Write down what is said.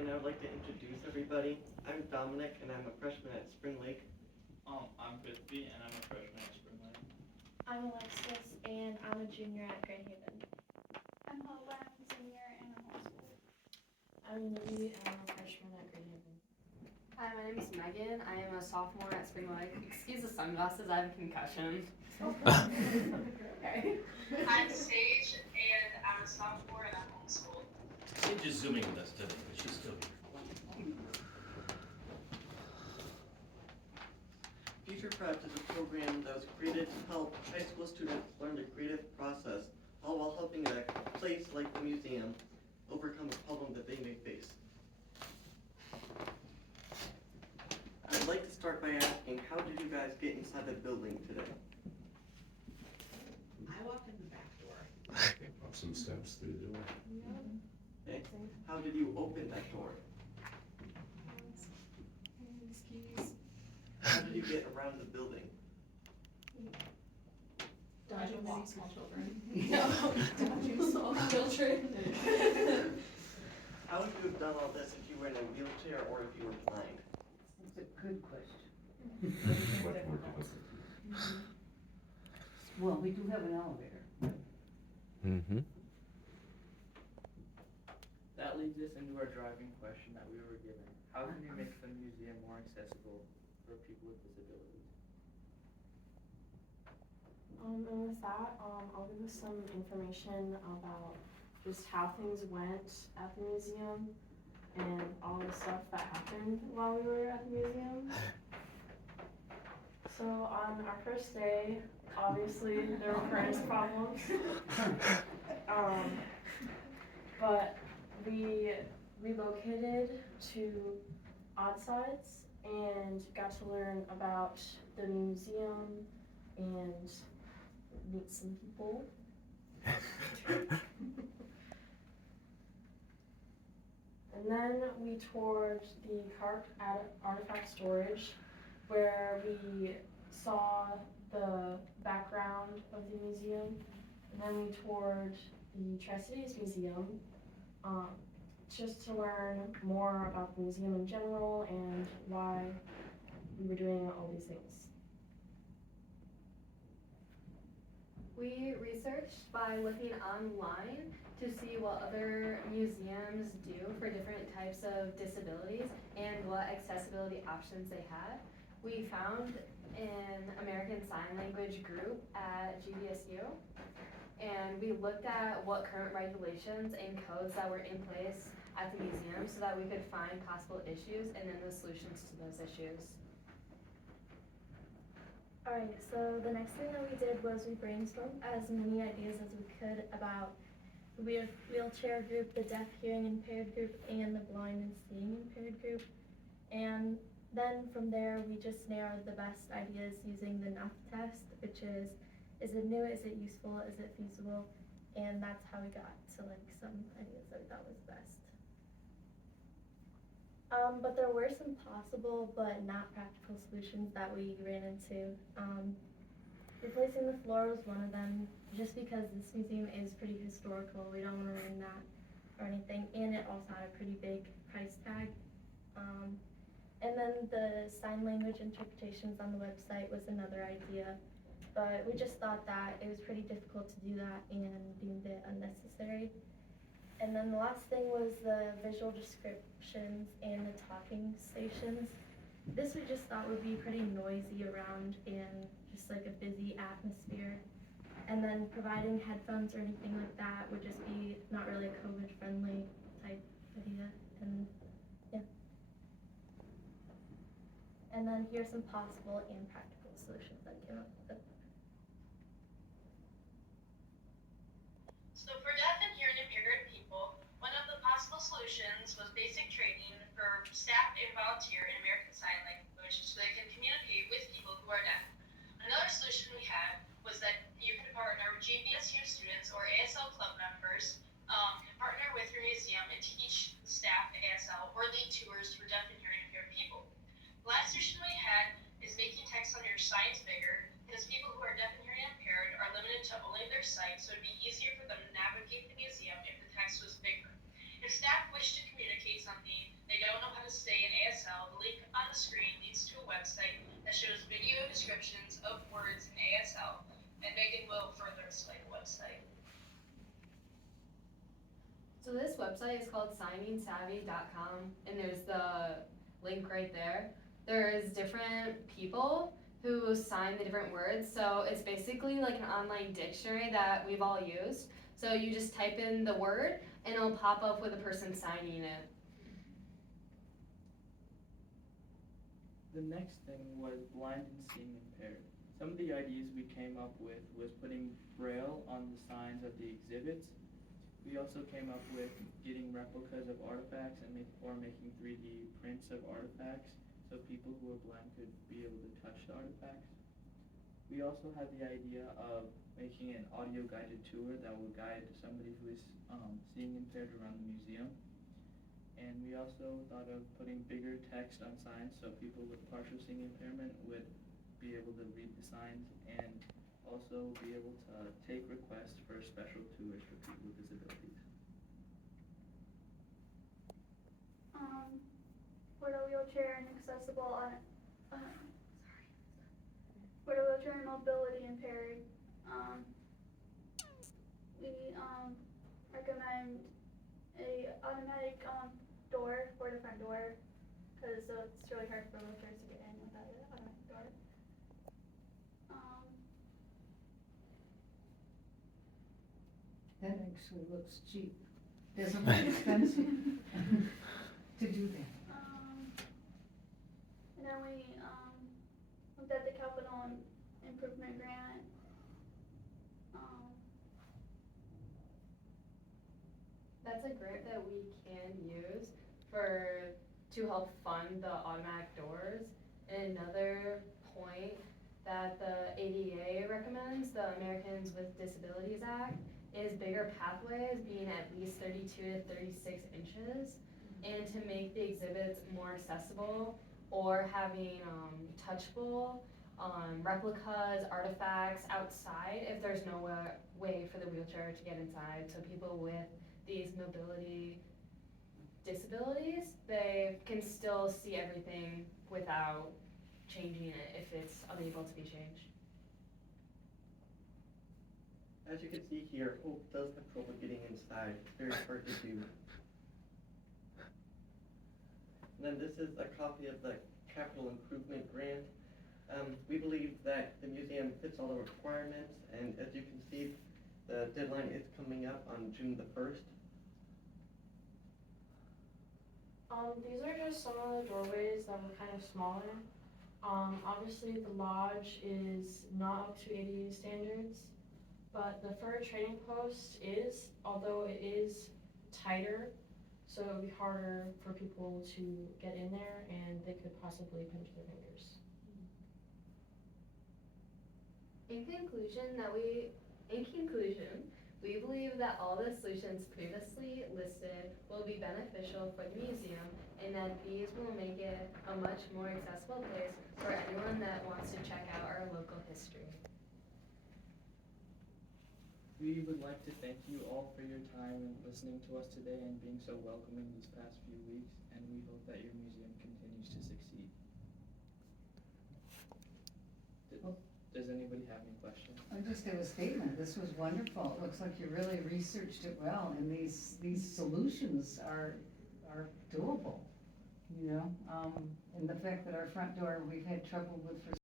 and I would like to introduce everybody. I'm Dominic, and I'm a freshman at Spring Lake. I'm Prithvi, and I'm a freshman at Spring Lake. I'm Alexis, and I'm a junior at Grand Haven. I'm Hola, I'm a senior and I'm homeschooled. I'm Libby, and I'm a freshman at Grand Haven. Hi, my name is Megan. I am a sophomore at Spring Lake. Excuse the sunglasses, I have a concussion. Okay. I'm Sage, and I'm a sophomore and I'm homeschooled. Sage is zooming with us today, but she's still here. Future Prep is a program that was created to help high school students learn the creative process, all while helping a place like the museum overcome a problem that they may face. I would like to start by asking, how did you guys get inside the building today? I walked in the back door. Up some steps through the door. Okay. How did you open that door? Keys. How did you get around the building? Dodging small children. No, dodging small children. How would you have done all this if you were in a wheelchair or if you were blind? It's a good question. What more difficult? Well, we do have an elevator. Mm-hmm. That leads us into our driving question that we were given. How can we make the museum more accessible for people with disabilities? And with that, I'll give us some information about just how things went at the museum and all the stuff that happened while we were at the museum. So on our first day, obviously there were furnace problems. But we relocated to Oddsides and got to learn about the museum and meet some people. And then we toured the Carp Artifact Storage, where we saw the background of the museum. And then we toured the Tri-Cities Museum, just to learn more about the museum in general and why we were doing all these things. We researched by looking online to see what other museums do for different types of disabilities and what accessibility options they had. We found an American Sign Language group at GVSU, and we looked at what current regulations and codes that were in place at the museum so that we could find possible issues and then the solutions to those issues. Alright, so the next thing that we did was we brainstormed as many ideas as we could about the wheelchair group, the deaf hearing impaired group, and the blind and seeing impaired group. And then from there we just narrowed the best ideas using the NUF test, which is it new, is it useful, is it feasible? And that's how we got to like some ideas that we thought was best. But there were some possible but not practical solutions that we ran into. Replacing the floor was one of them, just because this museum is pretty historical. We don't want to ruin that or anything, and it also had a pretty big price tag. And then the sign language interpretations on the website was another idea, but we just thought that it was pretty difficult to do that and deemed it unnecessary. And then the last thing was the visual descriptions and the talking stations. This we just thought would be pretty noisy around and just like a busy atmosphere. And then providing headphones or anything like that would just be not really a COVID friendly type idea. And yeah. And then here's some possible and practical solutions that I came up with. So for deaf and hearing impaired people, one of the possible solutions was basic training for staff and volunteer in American Sign Language so they can communicate with people who are deaf. Another solution we had was that you could partner with GVSU students or ASL club members and partner with your museum and teach staff ASL or lead tours for deaf and hearing impaired people. The last solution we had is making text on your signs bigger, because people who are deaf and hearing impaired are limited to only their sight, so it'd be easier for them to navigate the museum if the text was bigger. If staff wish to communicate something don't know how to say in ASL, the link on the screen leads to a website that shows video descriptions of words in ASL, and Megan will further explain the website. So this website is called signingsavvy.com, and there's the link right there. There's different people who sign the different words, so it's basically like an online dictionary that we've all used. So you just type in the word, and it'll pop up with a person signing it. The next thing was blind and seeing impaired. Some of the ideas we came up with was putting Braille on the signs of the exhibits. We also came up with getting replicas of artifacts and making 3D prints of artifacts so people who are blind could be able to touch the artifacts. We also had the idea of making an audio guided tour that will guide somebody who is seeing impaired around the museum. And we also thought of putting bigger text on signs so people with partial seeing impairment would be able to read the signs and also be able to take requests for special tours for people with disabilities. What a wheelchair and accessible what a wheelchair and mobility impaired. We recommend a automatic door for the front door, because it's really hard for wheelchairs to get in without an automatic door. That actually looks cheap. Doesn't look expensive to do that. And then we looked at the capital improvement grant. That's a grant that we can use to help fund the automatic doors. And another point that the ADA recommends, the Americans with Disabilities Act, is bigger pathways being at least 32 to 36 inches, and to make the exhibits more accessible, or having touchable replicas, artifacts outside if there's no way for the wheelchair to get inside. So people with these mobility disabilities, they can still see everything without changing it if it's unable to be changed. As you can see here, Hope does have trouble getting inside. It's very hard to do. And then this is a copy of the capital improvement grant. We believe that the museum fits all the requirements, and as you can see, the deadline is coming up on June the 1st. These are just some of the doorways that were kind of smaller. Obviously the lodge is not up to ADA standards, but the fur trading post is, although it is tighter, so it would be harder for people to get in there and they could possibly pinch their fingers. In conclusion, we believe that all the solutions previously listed will be beneficial for the museum, and that these will make it a much more accessible place for anyone that wants to check out our local history. We would like to thank you all for your time and listening to us today and being so welcoming these past few weeks, and we hope that your museum continues to succeed. Does anybody have any questions? I just have a statement. This was wonderful. It looks like you really researched it well, and these solutions are doable, you know? And the fact that our front door, we've had trouble with for